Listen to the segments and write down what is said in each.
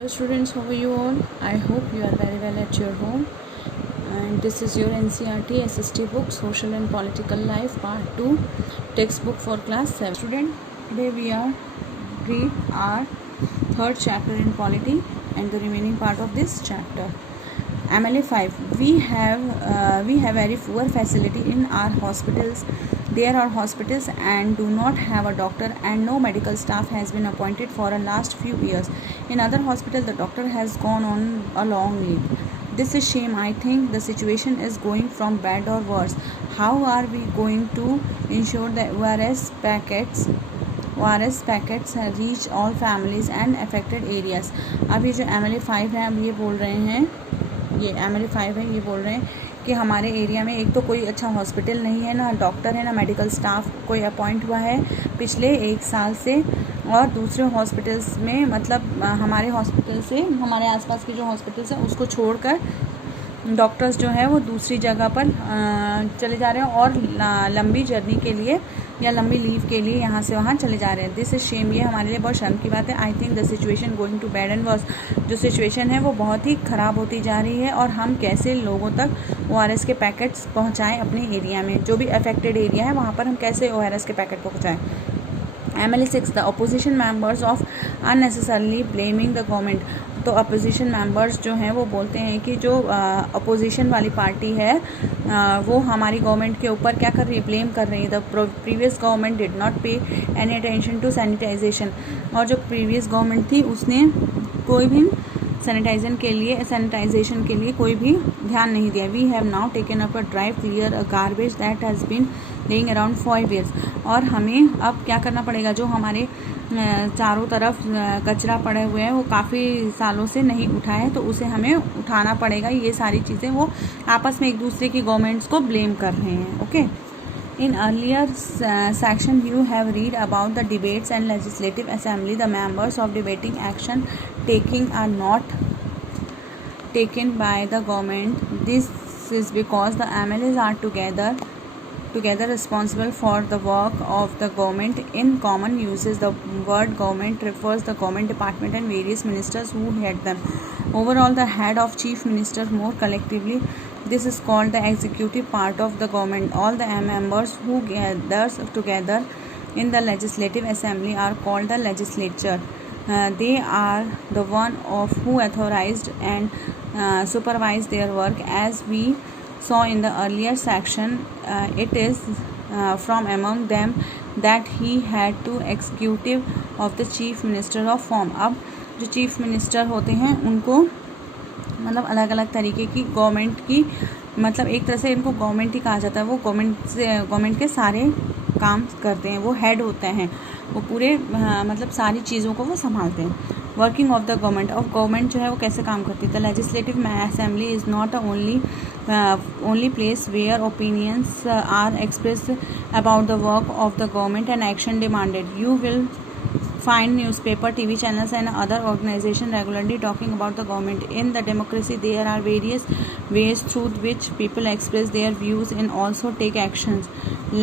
Hello students, how are you all? I hope you are very well at your home. And this is your NCERT SST book, Social and Political Life, Part 2, textbook for class 7. Student, today we are read our third chapter in polity and the remaining part of this chapter. MLA 5. We have very poor facility in our hospitals. There are hospitals and do not have a doctor, and no medical staff has been appointed for the last few years. In other hospital, the doctor has gone on a long leave. This is shame. I think the situation is going from bad or worse. How are we going to ensure that ORS packets reach all families and affected areas? अब ये जो MLA 5 है, अब ये बोल रहे हैं, ये MLA 5 है, ये बोल रहे हैं कि हमारे एरिया में एक तो कोई अच्छा हॉस्पिटल नहीं है, ना डॉक्टर है, ना मेडिकल स्टाफ कोई अपॉइंट हुआ है पिछले 1 साल से, और दूसरे हॉस्पिटल्स में मतलब हमारे हॉस्पिटल से, हमारे आसपास के जो हॉस्पिटल्स हैं उसको छोड़कर डॉक्टर्स जो है वो दूसरी जगह पर चले जा रहे हैं और लंबी जर्नी के लिए या लंबी लीव के लिए यहाँ से वहाँ चले जा रहे हैं. This is shame. ये हमारे लिए बहुत शर्म की बात है. I think the situation going to bad and worse. जो सिचुएशन है वो बहुत ही ख़राब होती जा रही है, और हम कैसे लोगों तक ORS के पैकेट्स पहुँचाएँ अपने एरिया में, जो भी अफेक्टेड एरिया है वहाँ पर हम कैसे ORS के packet पहुँचाएँ. MLA 6. The opposition members of unnecessarily blaming the government. तो अपोजिशन मेंबर्स जो हैं वो बोलते हैं कि जो अपोजिशन वाली पार्टी है वो हमारी गवर्नमेंट के ऊपर क्या कर रही है, ब्लेम कर रही है. The previous government did not पे एनी अटेंशन टू सैनिटाइजेशन. और जो प्रीवियस गवर्नमेंट थी उसने कोई भी सैनिटाइजेशन के लिए कोई भी ध्यान नहीं दिया. We have now taken up a drive clear a garbage that has been laying around 5 years. और हमें अब क्या करना पड़ेगा, जो हमारे चारों तरफ कचरा पड़े हुए हैं वो काफ़ी सालों से नहीं उठा है, तो उसे हमें उठाना पड़ेगा. ये सारी चीज़ें वो आपस में एक दूसरे की गवर्नमेंट्स को ब्लेम कर रहे हैं. Okay. In earlier section you have read about the debates and legislative assembly. The members of debating action taking are not taken by the government. This is because the MLAs are together responsible for the work of the government. In common uses, the word government refers the government department and various ministers who head them. Overall, the head of chief minister. More collectively, this is called the executive part of the government. All the members who gather together in the legislative assembly are called the legislature. They are the one of who authorized and supervise their work. As we saw in the earlier section, it is from among them that he had to executive of the chief minister of form. अब जो chief minister होते हैं उनको मतलब अलग अलग तरीके की गवर्नमेंट की, मतलब एक तरह से इनको गवर्नमेंट ही कहा जाता है. वो गवर्नमेंट के सारे काम करते हैं, वो हेड होते हैं, वो पूरे मतलब सारी चीज़ों को वो संभालते हैं. Working of the government. और गवर्नमेंट जो है वो कैसे काम करती है. The legislative assembly is not only place where opinions are expressed about the work of the government and action demanded. You will find newspaper, TV channels and other organizations regularly talking about the government. In the democracy there are various ways through which people express their views and also take actions.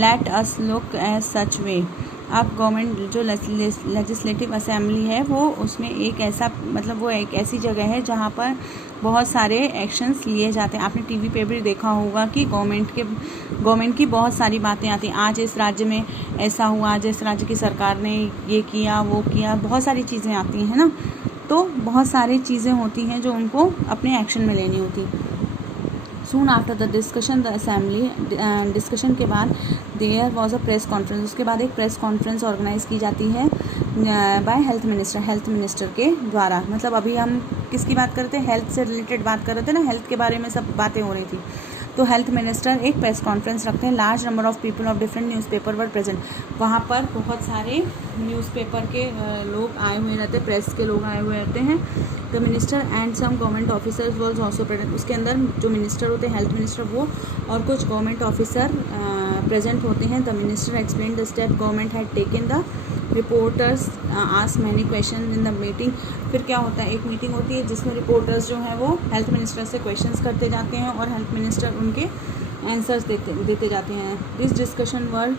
Let us look at such way. अब government जो legislative assembly है वो उसमें एक ऐसा मतलब वो एक ऐसी जगह है जहाँ पर बहुत सारे एक्शंस लिए जाते हैं. आपने टीवी पे भी देखा होगा कि गवर्नमेंट की बहुत सारी बातें आती हैं. आज इस राज्य में ऐसा हुआ, आज इस राज्य की सरकार ने ये किया, वो किया, बहुत सारी चीज़ें आती हैं ना. तो बहुत सारी चीज़ें होती हैं जो उनको अपने एक्शन में लेनी होती. Soon after the discussion, the assembly discussion के बाद there was a press conference. उसके बाद एक प्रेस कॉन्फ्रेंस ऑर्गेनाइज़ की जाती है बाय हेल्थ मिनिस्टर के द्वारा. मतलब अभी हम किसकी बात करते हैं, हेल्थ से रिलेटेड बात कर रहे थे ना, हेल्थ के बारे में सब बातें हो रही थी. तो हेल्थ मिनिस्टर एक प्रेस कॉन्फ्रेंस रखते हैं. Large number of people of different newspaper were present. वहाँ पर बहुत सारे न्यूज़पेपर के लोग आए हुए रहते, प्रेस के लोग आए हुए रहते हैं. The minister and some government officers was also present. उसके अंदर जो मिनिस्टर होते हैं, हेल्थ मिनिस्टर वो और कुछ गवर्नमेंट ऑफिसर प्रेजेंट होते हैं. The minister explain the step government had taken. The reporters ask many question in the meeting. फिर क्या होता है, एक मीटिंग होती है जिसमें रिपोर्टर्स जो हैं वो हेल्थ मिनिस्टर से क्वेश्चंस करते जाते हैं और हेल्थ मिनिस्टर उनके आंसर्स देते जाते हैं. This discussion were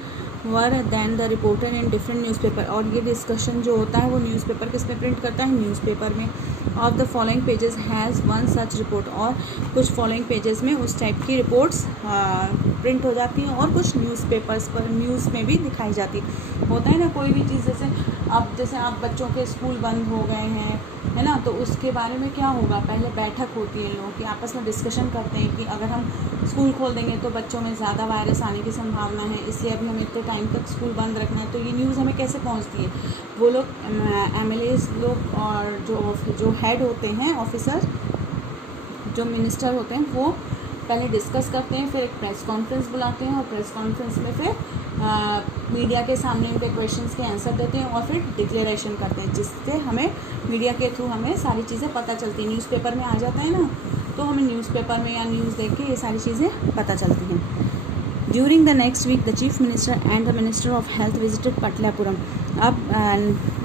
were then the reporter in different newspaper. और ये डिस्कशन जो होता है वो न्यूज़पेपर किस में प्रिंट करता है, न्यूज़पेपर में। Of the following pages has one such report. और कुछ फॉलोइंग पेजेस में उस टाइप की रिपोर्ट्स प्रिंट हो जाती हैं और कुछ न्यूज़पेपर्स पर न्यूज़ में भी दिखाई जाती होता है ना कोई भी चीज़। जैसे आप बच्चों के स्कूल बंद हो गए हैं, है ना, तो उसके बारे में क्या होगा, पहले बैठक होती है, लोगों की आपस में डिस्कशन करते हैं कि अगर हम स्कूल खोल देंगे तो बच्चों में ज़्यादा वायरस आने की संभावना है, इसलिए अभी हमें इतने टाइम तक स्कूल बंद रखना है। तो ये न्यूज़ हमें कैसे पहुंचती है, वो लोग MLAs लोग और जो हेड होते हैं ऑफिसर, जो मिनिस्टर होते हैं, वो पहले डिस्कस करते हैं, फिर एक प्रेस कॉन्फ्रेंस बुलाते हैं और प्रेस कॉन्फ्रेंस में फिर मीडिया के सामने उनके क्वेश्चंस के आंसर देते हैं और फिर डिक्लेरेशन करते हैं, जिससे हमें मीडिया के थ्रू हमें सारी चीज़ें पता चलती हैं। न्यूज़पेपर में आ जाता है ना, तो हमें न्यूज़पेपर में या न्यूज़ देख के ये सारी चीज़ें पता चलती हैं। During the next week the chief minister and the minister of health visited Patlapuram. अब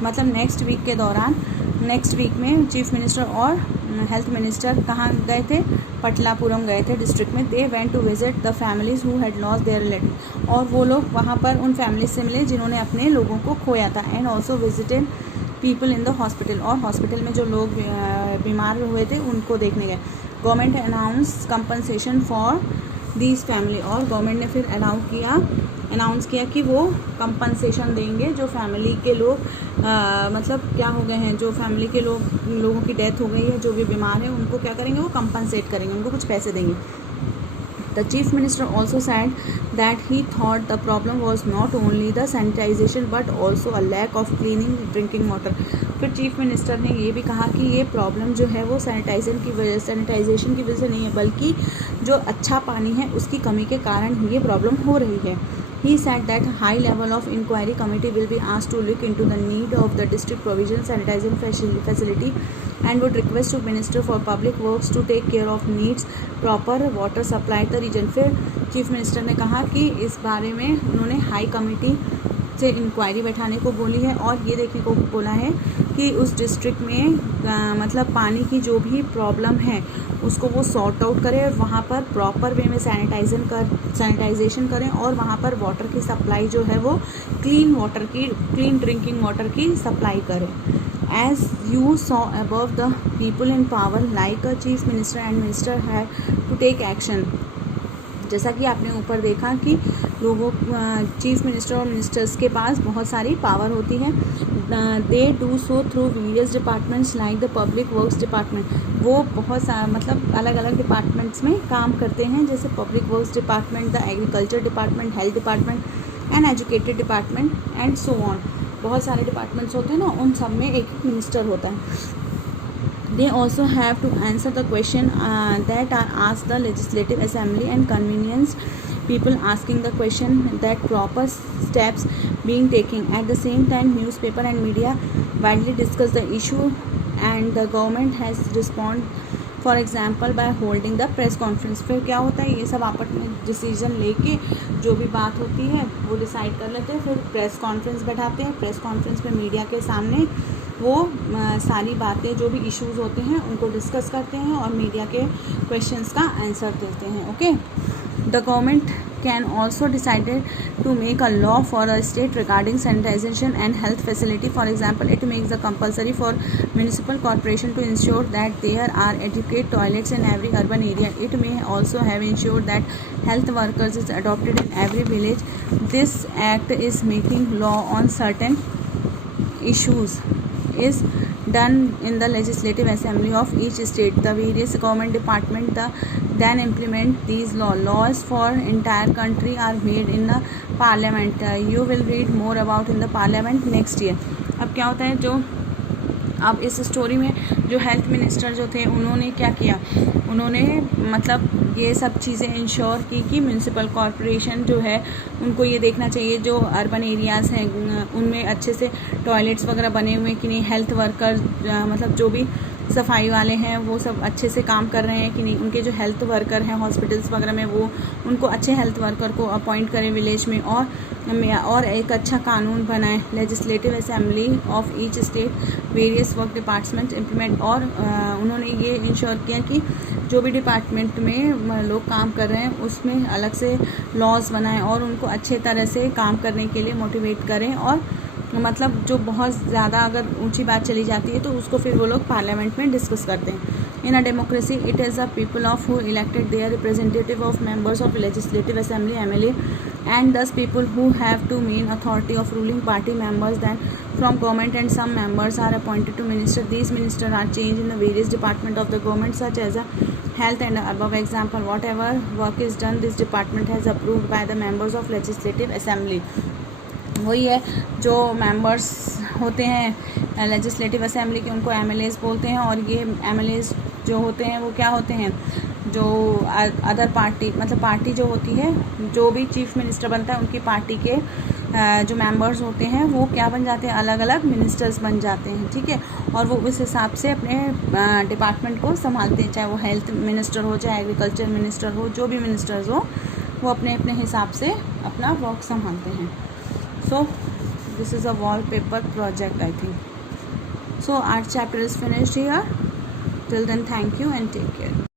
मतलब नेक्स्ट वीक के दौरान, नेक्स्ट वीक में चीफ मिनिस्टर और हेल्थ मिनिस्टर कहाँ गए थे, पटलापुरम गए थे डिस्ट्रिक्ट में। They went to visit the families who had lost their relative. और वो लोग वहाँ पर उन फैमिलीज से मिले जिन्होंने अपने लोगों को खोया था। And also visited people in the hospital. और हॉस्पिटल में जो लोग बीमार हुए थे उनको देखने गए। Government announce compensation for these family. और गवर्नमेंट ने फिर अनाउंस किया कि वो कंपनसेशन देंगे जो फैमिली के लोग मतलब क्या हो गए हैं, जो फैमिली के लोगों की डेथ हो गई है, जो भी बीमार है, उनको क्या करेंगे, वो कंपनसेट करेंगे, उनको कुछ पैसे देंगे। The chief minister also said that he thought the problem was not only the sanitization but also a lack of cleaning drinking water। फिर चीफ मिनिस्टर ने ये भी कहा कि ये प्रॉब्लम जो है वो सैनिटाइजेशन की वजह से नहीं है, बल्कि जो अच्छा पानी है उसकी कमी के कारण ही ये प्रॉब्लम हो रही है। He said that high level of inquiry committee will be asked to look into the need of the district provision sanitation facility and would request to Minister for Public Works to take care of needs proper water supply the region। फिर chief minister ने कहा कि इस बारे में उन्होंने high committee से inquiry बैठाने को बोली है और ये देखने को बोला है कि उस डिस्ट्रिक्ट में मतलब पानी की जो भी प्रॉब्लम है उसको वो सॉर्ट आउट करें और वहाँ पर प्रॉपर वे में सैनिटाइजेशन करें और वहाँ पर वाटर की सप्लाई जो है वो क्लीन ड्रिंकिंग वाटर की सप्लाई करें। As you saw above, the people in power like a chief minister and minister had to take action। जैसा कि आपने ऊपर देखा कि लोगों चीफ मिनिस्टर और मिनिस्टर्स के पास बहुत सारी पावर होती है। They do so through various departments like the public works department. वो बहुत मतलब अलग अलग डिपार्टमेंट्स में काम करते हैं, जैसे public works department, the agriculture department, health department and educated department and so on. बहुत सारे डिपार्टमेंट्स होते हैं ना, उन सब में एक मिनिस्टर होता है। They also have to answer the question that are asked the legislative assembly and convenience people asking the question that proper steps being taken। At the same time newspaper and media widely discuss the issue and the government has responded for example by holding the press conference. फिर क्या होता है, ये सब आपस में decision लेके जो भी बात होती है वो डिसाइड कर लेते हैं, फिर प्रेस कॉन्फ्रेंस बैठाते हैं। प्रेस कॉन्फ्रेंस में मीडिया के सामने वो सारी बातें जो भी इश्यूज़ होते हैं उनको डिस्कस करते हैं और मीडिया के क्वेश्चंस का आंसर देते हैं। Okay, the government can also decided to make a law for a state regarding sanitization and health facility। For example, it makes the compulsory for municipal corporation to ensure that there are adequate toilets in every urban area। It may also have ensured that health workers is adopted in every village। This act is making law on certain issues is done in the legislative assembly of each state। The various government department then implement these laws for entire country are made in the parliament। You will read more about in the parliament next year। अब क्या होता है, जो अब इस story में जो health minister जो थे उन्होंने क्या किया, उन्होंने मतलब ये सब चीज़ें इंश्योर की कि म्यूनसिपल कॉरपोरेशन जो है उनको ये देखना चाहिए जो अर्बन एरियाज़ हैं उनमें अच्छे से टॉयलेट्स वगैरह बने हुए कि नहीं, हेल्थ वर्कर मतलब जो भी सफाई वाले हैं वो सब अच्छे से काम कर रहे हैं कि नहीं, उनके जो हेल्थ वर्कर हैं हॉस्पिटल्स वगैरह में वो उनको अच्छे हेल्थ वर्कर को अपॉइंट करें विलेज में, और एक अच्छा कानून बनाएं। Legislative assembly of each state various work department implement, और उन्होंने ये इंश्योर किया कि जो भी डिपार्टमेंट में लोग काम कर रहे हैं उसमें अलग से लॉज बनाएं और उनको अच्छे तरह से काम करने के लिए मोटिवेट करें। और मतलब जो बहुत ज़्यादा अगर ऊंची बात चली जाती है तो उसको फिर वो लोग पार्लियामेंट में डिस्कस करते हैं। In a democracy it is the people of who elected their representative of members of legislative assembly MLA and thus people who have to main authority of ruling party members then from government, and some members are appointed to minister. These ministers are changed in the various department of the government such as health and above example whatever work is done this department has approved by the members of legislative assembly. वही है जो members होते हैं legislative assembly के, उनको MLAs बोलते हैं। और ये MLAs जो होते हैं वो क्या होते हैं, जो अदर पार्टी मतलब पार्टी जो होती है, जो भी चीफ मिनिस्टर बनता है उनकी पार्टी के जो मेंबर्स होते हैं वो क्या बन जाते हैं, अलग अलग मिनिस्टर्स बन जाते हैं, ठीक है। और वो उस हिसाब से अपने डिपार्टमेंट को संभालते हैं, चाहे वो हेल्थ मिनिस्टर हो, चाहे एग्रीकल्चर मिनिस्टर हो, जो भी मिनिस्टर्स हो वो अपने अपने हिसाब से अपना वर्क संभालते हैं। So this is a wallpaper project, I think. So our chapter is finished here. Till then, thank you and take care.